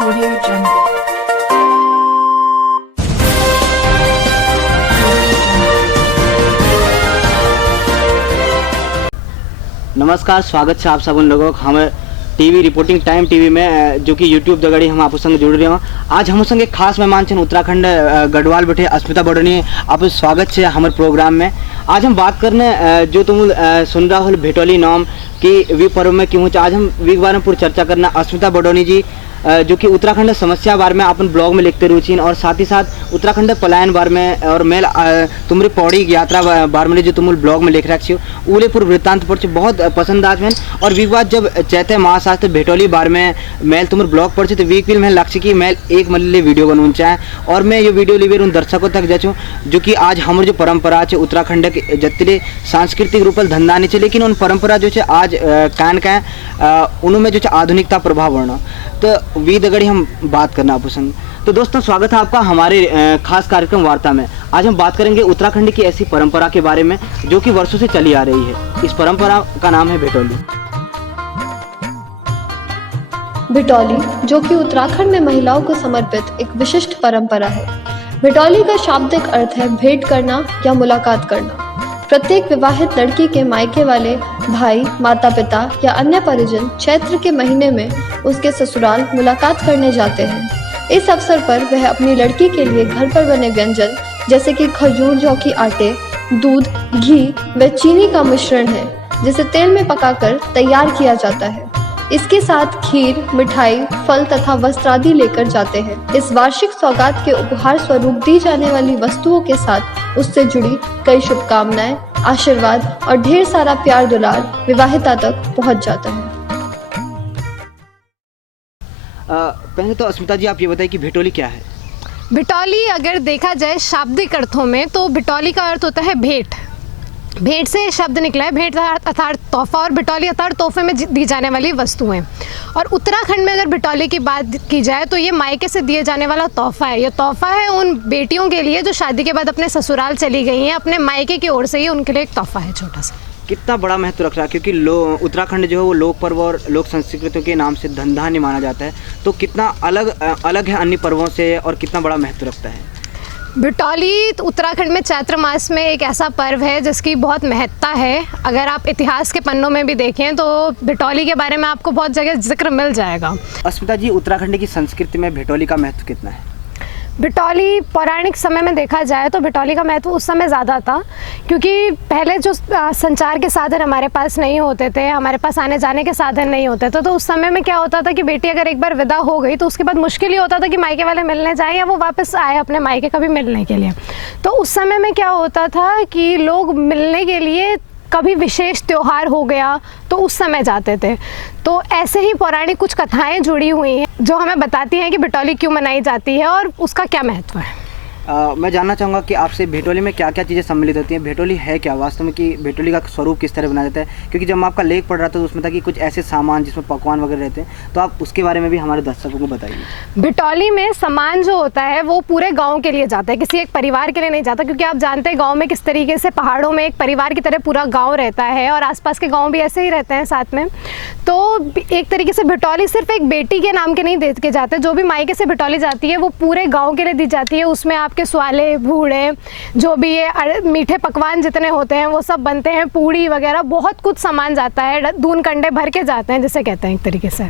Audio Jungle. नमस्कार, स्वागत है आप सब उन लोगों का हमें टीवी रिपोर्टिंग टाइम टीवी में, जो कि यूट्यूब दगड़ी हम आप संग जुड़ रहे हैं। आज हम संग एक खास मेहमान छन उत्तराखंड गढ़वाल बैठे अस्मिता बड़ोनी। आप स्वागत है हमारे प्रोग्राम में। आज हम बात करने जो तुम सुन रहा हो भेटोली नाम की वी पर्व में क्यों। आज हम वी बारे में पूरी चर्चा करना। अस्मिता बड़ोनी जी जो कि उत्तराखंड समस्या बारे में अपन ब्लॉग में लिखते रुचि और साथ ही साथ उत्तराखंड पलायन बारे में और मेल तुम्हारी पौड़ी यात्रा बारे में जो तुम ब्लॉग में लिख रखी हो उले पूर्व वृत्तांत पढ़ बहुत पसंद आज मैंने। और वीक बाद जब चैते मास आज तो भेटोली बारे में मेल तुम्हारे ब्लॉग पढ़ तो वीक मैं लक्ष्य की मेल एक मल्ले वीडियो बनून चाहे और मैं ये वीडियो लिवे उन दर्शकों तक जाचूँ जो कि आज हमारे जो परंपरा है उत्तराखंड के जतने सांस्कृतिक रूप धंधा नहीं है, लेकिन उन परंपरा जो है आज कैन उनमें जो आधुनिकता प्रभाव बढ़ना तो वी दगड़ी हम बात करना आप संग। तो दोस्तों स्वागत है आपका हमारे खास कार्यक्रम वार्ता में। आज हम बात करेंगे उत्तराखंड की ऐसी परंपरा के बारे में जो कि वर्षों से चली आ रही है। इस परंपरा का नाम है भेटोली। भेटोली जो कि उत्तराखंड में महिलाओं को समर्पित एक विशिष्ट परंपरा है। भेटोली का शाब्दिक अर्थ है भेंट करना या मुलाकात करना। प्रत्येक विवाहित लड़की के मायके वाले भाई, माता पिता या अन्य परिजन चैत्र के महीने में उसके ससुराल मुलाकात करने जाते हैं। इस अवसर पर वह अपनी लड़की के लिए घर पर बने व्यंजन जैसे कि खजूर जौ की आटे, दूध, घी व चीनी का मिश्रण है जिसे तेल में पकाकर तैयार किया जाता है। इसके साथ खीर, मिठाई, फल तथा वस्त्र आदि लेकर जाते हैं। इस वार्षिक सौगात के उपहार स्वरूप दी जाने वाली वस्तुओं के साथ उससे जुड़ी कई शुभकामनाएं, आशीर्वाद और ढेर सारा प्यार दुलार विवाहिता तक पहुंच जाता है। पहले तो अस्मिता जी आप ये बताइए कि भेटोली क्या है। भेटोली अगर देखा जाए शाब्दिक अर्थों में तो भेटोली का अर्थ होता है भेंट। भेंट से शब्द निकला है, भेंट अर्थात तोहफा और भेटोली अर्थात तोहफे में दी जाने वाली वस्तुएं। और उत्तराखंड में अगर भेटोली की बात की जाए तो ये मायके से दिए जाने वाला तोहफा है। ये तोहफा है उन बेटियों के लिए जो शादी के बाद अपने ससुराल चली गई हैं, अपने मायके की ओर से ही उनके लिए एक तोहफा है छोटा सा। कितना बड़ा महत्व रख रहा है क्योंकि उत्तराखंड जो है वो लोक पर्व और लोक संस्कृतियों के नाम से धंधा नहीं माना जाता है, तो कितना अलग है अन्य पर्वों से और कितना बड़ा महत्व रखता है। भेटोली उत्तराखंड में चैत्र मास में एक ऐसा पर्व है जिसकी बहुत महत्ता है। अगर आप इतिहास के पन्नों में भी देखें तो भेटोली के बारे में आपको बहुत जगह जिक्र मिल जाएगा। अस्मिता जी उत्तराखंड की संस्कृति में भेटोली का महत्व कितना है। भेटोली पौराणिक समय में देखा जाए तो भेटोली का महत्व उस समय ज़्यादा था क्योंकि पहले जो संचार के साधन हमारे पास नहीं होते थे, हमारे पास आने जाने के साधन नहीं होते थे, तो उस समय में क्या होता था कि बेटी अगर एक बार विदा हो गई तो उसके बाद मुश्किल ही होता था कि मायके वाले मिलने जाएं या वो वापस आए अपने मायके कभी मिलने के लिए। तो उस समय में क्या होता था कि लोग मिलने के लिए कभी विशेष त्यौहार हो गया तो उस समय जाते थे। तो ऐसे ही पौराणिक कुछ कथाएं जुड़ी हुई हैं जो हमें बताती हैं कि भेटोली क्यों मनाई जाती है और उसका क्या महत्व है। मैं जानना चाहूँगा कि आपसे भेटोली में क्या क्या चीज़ें सम्मिलित होती हैं। भेटोली है क्या वास्तव में, कि भेटोली का स्वरूप किस तरह बनाया जाता है। क्योंकि जब मैं आपका लेख पढ़ रहा था तो उसमें था कि कुछ ऐसे सामान जिसमें पकवान वगैरह रहते हैं, तो आप उसके बारे में भी हमारे दर्शकों को बताइए। भेटोली में सामान जो होता है वो पूरे गांव के लिए जाता है, किसी एक परिवार के लिए नहीं जाता, क्योंकि आप जानते हैं गांव में किस तरीके से पहाड़ों में एक परिवार की तरह पूरा गांव रहता है और आसपास के गांव भी ऐसे ही रहते हैं साथ में। तो एक तरीके से भेटोली सिर्फ एक बेटी के नाम के नहीं दे के जाते, जो भी मायके से भेटोली जाती है वो पूरे गाँव के लिए दी जाती है। उसमें आपके स्वाले, भूड़े, जो भी ये मीठे पकवान जितने होते हैं वो सब बनते हैं, पूड़ी वगैरह बहुत कुछ सामान जाता है, दून कंडे भर के जाते हैं जिसे कहते हैं एक तरीके से।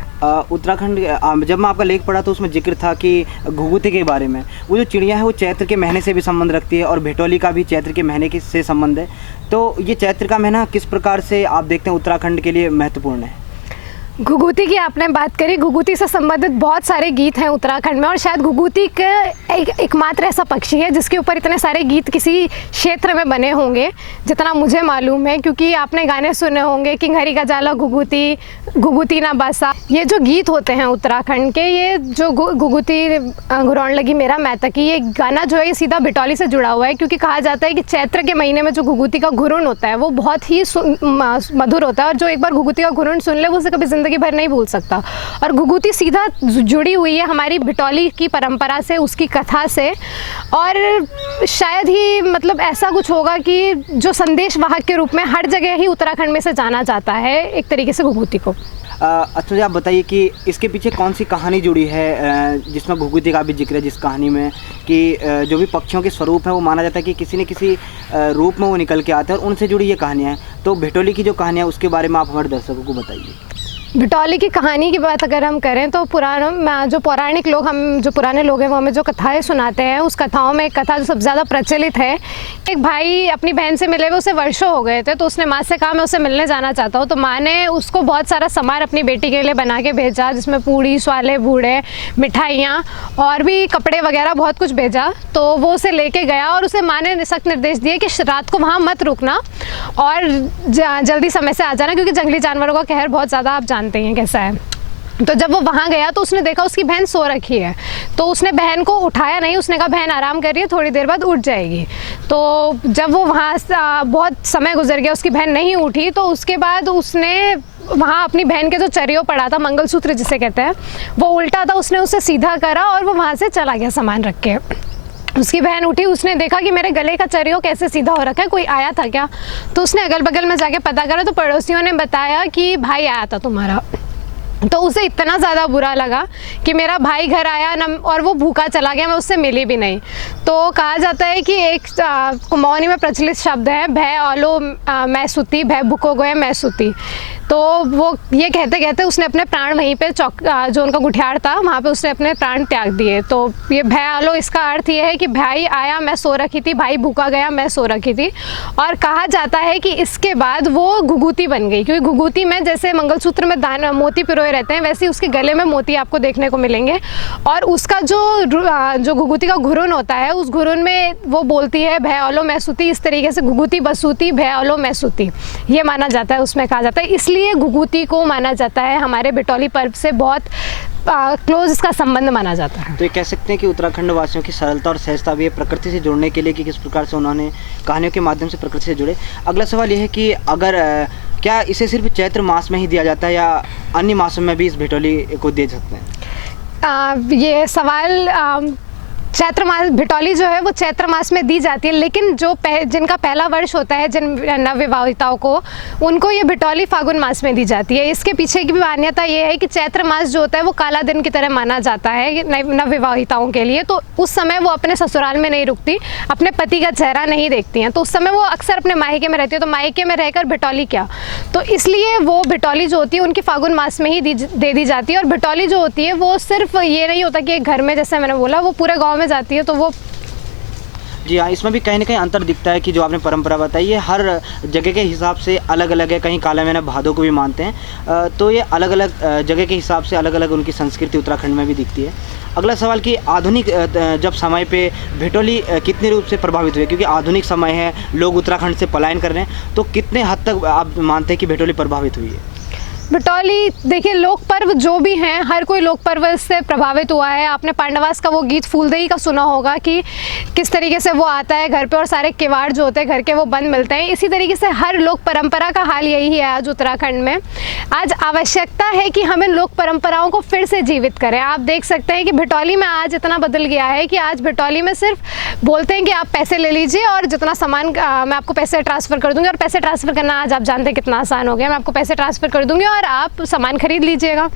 उत्तराखंड जब मैं आपका लेख पढ़ा तो उसमें जिक्र था कि घुघुती के बारे में। वो जो चिड़िया है वो चैत्र के महीने से भी संबंध रखती है और भेटोली का भी चैत्र के महीने से संबंध है। तो ये चैत्र का महीना किस प्रकार से आप देखते हैं उत्तराखंड के लिए महत्वपूर्ण है। घुघुती की आपने बात करी, घुघुती से संबंधित बहुत सारे गीत हैं उत्तराखंड में और शायद घुघुती का एकमात्र ऐसा पक्षी है जिसके ऊपर इतने सारे गीत किसी क्षेत्र में बने होंगे जितना मुझे मालूम है, क्योंकि आपने गाने सुने होंगे कि घरी का जाला घुघुती, घुघुती ना बासा। ये जो गीत होते हैं उत्तराखंड के, ये जो घुघुती घुरौन लगी मेरा मैतकी, ये गाना जो है ये सीधा भेटोली से जुड़ा हुआ है, क्योंकि कहा जाता है कि चैत्र के महीने में जो घुघुती का घुरुन होता है वो बहुत ही मधुर होता है और जो एक बार घुघुती का घुरुन सुन ले वो उसे कभी ज़िंदगी भर नहीं भूल सकता। और घुघुती सीधा जुड़ी हुई है हमारी भेटोली की परंपरा से, उसकी कथा से। और शायद ही मतलब ऐसा कुछ होगा कि जो संदेश वाहक के रूप में हर जगह ही उत्तराखंड में से जाना जाता है एक तरीके से घुघुती को। अच्छा मुझे आप बताइए कि इसके पीछे कौन सी कहानी जुड़ी है, जिसमें घुघुती का भी जिक्र है जिस कहानी में कि जो भी पक्षियों के स्वरूप है वो माना जाता है कि किसी न किसी रूप में वो निकल के आते हैं और उनसे जुड़ी ये कहानियाँ हैं। तो भटोली की जो कहानियाँ उसके बारे में आप हमारे दर्शकों को बताइए। भटोली की कहानी की बात अगर हम करें तो जो पौराणिक लोग, हम जो पुराने लोग हैं वो हमें जो कथाएं सुनाते हैं, उस कथाओं में एक कथा जो सबसे ज़्यादा प्रचलित है, एक भाई अपनी बहन से मिले हुए उसे वर्षों हो गए थे, तो उसने माँ से कहा मैं उससे मिलने जाना चाहता हूँ। तो माँ ने उसको बहुत सारा सामान अपनी बेटी के लिए बना के भेजा, जिसमें पूड़ी स्वाले बूढ़े मिठाइयाँ और भी कपड़े वगैरह बहुत कुछ भेजा। तो वो उसे लेके गया और उसे माँ ने सख्त निर्देश दिए कि रात को वहाँ मत रुकना और जल्दी समय से आ जाना, क्योंकि जंगली जानवरों का कहर बहुत ज़्यादा आप जानते हैं कैसा है। तो जब वो वहाँ गया तो उसने देखा उसकी बहन सो रखी है, तो उसने बहन को उठाया नहीं, उसने कहा बहन आराम कर रही है, थोड़ी देर बाद उठ जाएगी। तो जब वो वहाँ बहुत समय गुजर गया, उसकी बहन नहीं उठी, तो उसके बाद उसने वहाँ अपनी बहन के जो चरियो पड़ा था, मंगलसूत्र जिसे कहते हैं, वो उल्टा था, उसने उसे सीधा करा और वो वहाँ से चला गया सामान रख के। उसकी बहन उठी, उसने देखा कि मेरे गले का चरियो कैसे सीधा हो रखा है, कोई आया था क्या? तो उसने अगल बगल में जाके पता करा तो पड़ोसियों ने बताया कि भाई आया था तुम्हारा। तो उसे इतना ज़्यादा बुरा लगा कि मेरा भाई घर आया ना और वो भूखा चला गया, मैं उससे मिली भी नहीं। तो कहा जाता है कि एक कुमाऊनी में प्रचलित शब्द है, भय ओलो मैं सुती, भय भूखो गए मैं सुती। तो वो ये कहते कहते उसने अपने प्राण वहीं पे जो उनका गुठियार था वहाँ पे उसने अपने प्राण त्याग दिए। तो ये भय आलो, इसका अर्थ ये है कि भाई आया मैं सो रखी थी, भाई भूखा गया मैं सो रखी थी। और कहा जाता है कि इसके बाद वो घुघुती बन गई, क्योंकि घुघुती में जैसे मंगलसूत्र में मोती पिरोए रहते हैं, वैसे उसके गले में मोती आपको देखने को मिलेंगे। और उसका जो घुघुती का घुरुन होता है, उस घुरुन में वो बोलती है भय ओलो मैं सुती। इस तरीके से घुघुती बसूती भय ओलो मैं सुती ये माना जाता है, उसमें कहा जाता है। इसलिए घुघुती को माना जाता है हमारे भटोली पर्व से बहुत क्लोज इसका संबंध माना जाता है। तो ये कह सकते हैं कि उत्तराखंड वासियों की सरलता और सहजता भी है प्रकृति से जुड़ने के लिए कि किस प्रकार से उन्होंने कहानियों के माध्यम से प्रकृति से जुड़े। अगला सवाल ये है कि अगर क्या इसे सिर्फ चैत्र मास में ही दिया जाता है या अन्य मासों में भी इस भटोली को दे सकते हैं? ये सवाल चैत्र मास भटोली जो है वो चैत्र मास में दी जाती है, लेकिन जो जिनका पहला वर्ष होता है, जिन नवविवाहिताओं को, उनको ये भटोली फागुन मास में दी जाती है। इसके पीछे की भी मान्यता ये है कि चैत्र मास जो होता है वो काला दिन की तरह माना जाता है नवविवाहिताओं के लिए। तो उस समय वो अपने ससुराल में नहीं रुकती, अपने पति का चेहरा नहीं देखती हैं, तो उस समय वो अक्सर अपने मायके में रहती है। तो मायके में रहकर भटोली क्या, तो इसलिए वो भटोली जो होती है उनकी फागुन मास में ही दे दी जाती है। और भटोली जो होती है वो सिर्फ ये नहीं होता कि एक घर में, जैसे मैंने बोला, वो पूरे गाँव में जाती है। तो वो जी हाँ, इसमें भी कहीं ना कहीं अंतर दिखता है कि जो आपने परंपरा बताई है हर जगह के हिसाब से अलग अलग है। कहीं काला मैना भादों को भी मानते हैं, तो ये अलग अलग जगह के हिसाब से अलग अलग उनकी संस्कृति उत्तराखंड में भी दिखती है। अगला सवाल कि आधुनिक जब समय पे भटोली कितने रूप से प्रभावित हुए, क्योंकि आधुनिक समय है, लोग उत्तराखंड से पलायन कर रहे हैं, तो कितने हद तक आप मानते हैं कि भटोली प्रभावित हुई है? भटोली देखिए, लोक पर्व जो भी हैं, हर कोई लोक पर्व से प्रभावित हुआ है। आपने पांडवास का वो गीत फूलदेई का सुना होगा कि किस तरीके से वो आता है घर पे और सारे किवाड़ जो होते हैं घर के वो बंद मिलते हैं। इसी तरीके से हर लोक परंपरा का हाल यही है आज उत्तराखंड में। आज आवश्यकता है कि हम इन लोक परंपराओं को फिर से जीवित करें। आप देख सकते हैं कि भटोली में आज इतना बदल गया है कि आज भटोली में सिर्फ बोलते हैं कि आप पैसे ले लीजिए और जितना सामान मैं आपको पैसे ट्रांसफ़र कर दूँगी। और पैसे ट्रांसफ़र करना आज आप जानते हैं कितना आसान हो गया, मैं आपको पैसे ट्रांसफ़र कर दूँगी और आप सामान खरीद लीजिएगा।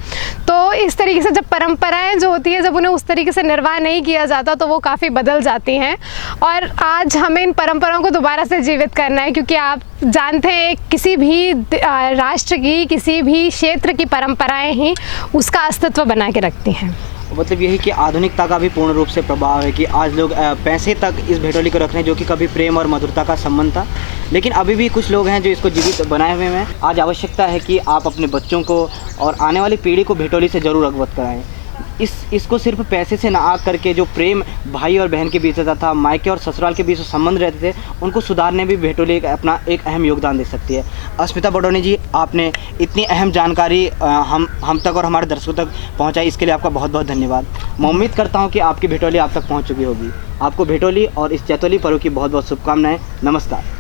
तो इस तरीके से जब परंपराएं जो होती है, जब उन्हें उस तरीके से निर्वाह नहीं किया जाता तो वो काफ़ी बदल जाती हैं। और आज हमें इन परंपराओं को दोबारा से जीवित करना है, क्योंकि आप जानते हैं किसी भी राष्ट्र की, किसी भी क्षेत्र की परंपराएं ही उसका अस्तित्व बना के रखती हैं। मतलब यही कि आधुनिकता का भी पूर्ण रूप से प्रभाव है कि आज लोग पैसे तक इस भटोली को रख रहे हैं, जो कि कभी प्रेम और मधुरता का संबंध था, लेकिन अभी भी कुछ लोग हैं जो इसको जीवित बनाए हुए हैं। आज आवश्यकता है कि आप अपने बच्चों को और आने वाली पीढ़ी को भटोली से ज़रूर अवगत कराएं। इसको सिर्फ पैसे से ना आ करके जो प्रेम भाई और बहन के बीच रहता था, मायके और ससुराल के बीच जो संबंध रहते थे, उनको सुधारने भी भटोली अपना एक अहम योगदान दे सकती है। अस्मिता बडोनी जी, आपने इतनी अहम जानकारी हम तक और हमारे दर्शकों तक पहुंचाई, इसके लिए आपका बहुत बहुत धन्यवाद। मैं उम्मीद करता हूं कि आपकी भटोली आप तक पहुंच चुकी होगी। आपको भटोली और इस चैतोली पर्व की बहुत बहुत शुभकामनाएं। नमस्कार।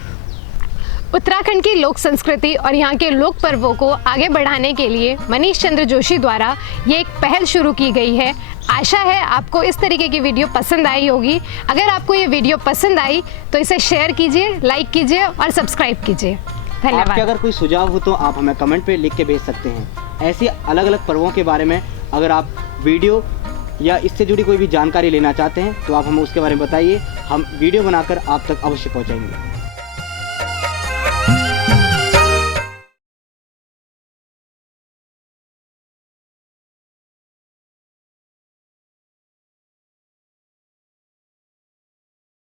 उत्तराखंड की लोक संस्कृति और यहाँ के लोक पर्वों को आगे बढ़ाने के लिए मनीष चंद्र जोशी द्वारा ये एक पहल शुरू की गई है। आशा है आपको इस तरीके की वीडियो पसंद आई होगी। अगर आपको ये वीडियो पसंद आई तो इसे शेयर कीजिए, लाइक कीजिए और सब्सक्राइब कीजिए। धन्यवाद। आपके अगर कोई सुझाव हो तो आप हमें कमेंट पे लिख के भेज सकते हैं। ऐसी अलग अलग पर्वों के बारे में अगर आप वीडियो या इससे जुड़ी कोई भी जानकारी लेना चाहते हैं तो आप हमें उसके बारे में बताइए, हम वीडियो बनाकर आप तक अवश्य पहुँचाएंगे।